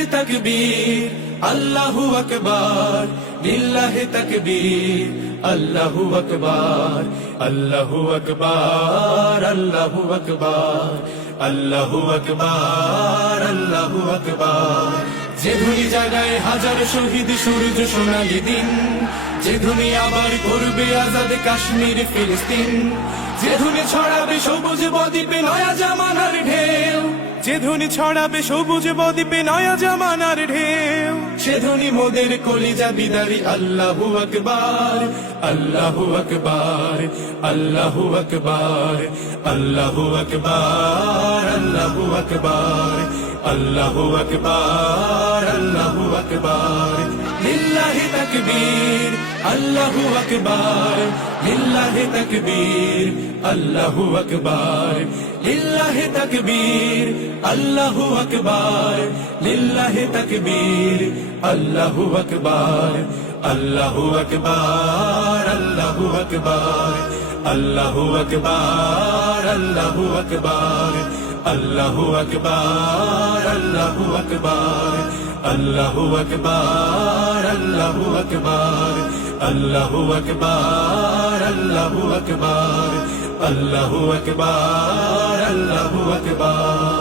লিল্লাহি তাকবীর আল্লাহু আকবার, লিল্লাহি তাকবীর আল্লাহু আকবার, আল্লাহু আকবার, আল্লাহু আকবার, আল্লাহু আকবার, আল্লাহু আকবার। যে ধুনি জাগায় হাজার শহীদ সূর্য সোনালি দিন, যে ধুনি আবার করবে আজাদ কাশ্মীর ফিলিস্তিন, যে ধুনি ছড়াবে সবুজ বদ্বীপে নয়া জামানার ঢেউ, যে ধুনি ছড়াবে সবুজ বদ্বীপে নয়া জামানার ঢেউ, সে ধুনি মোদের কলিজা বিদারি আল্লাহু আকবার, আল্লাহু আকবার, আল্লাহু আকবার, আল্লাহু আকবার, আল্লাহু আকবার, আল্লাহু আকবার, আল্লাহু আকবার। লিল্লাহি তাকবীর আল্লাহু আকবার, লিল্লাহি তাকবীর আল্লাহু আকবার, লিল্লাহি তাকবীর আল্লাহু আকবার, লিল্লাহি তাকবীর আল্লাহু আকবার, আল্লাহু আকবার, আল্লাহু আকবার, আল্লাহু আকবার, আল্লাহু আকবার, আল্লাহু আকবার, আল্লাহু আকবার, আল্লাহু আকবার, আল্লাহু আকবার, আল্লাহু আকবার, আল্লাহু আকবার, আল্লাহু আকবার, আল্লাহু আকবার।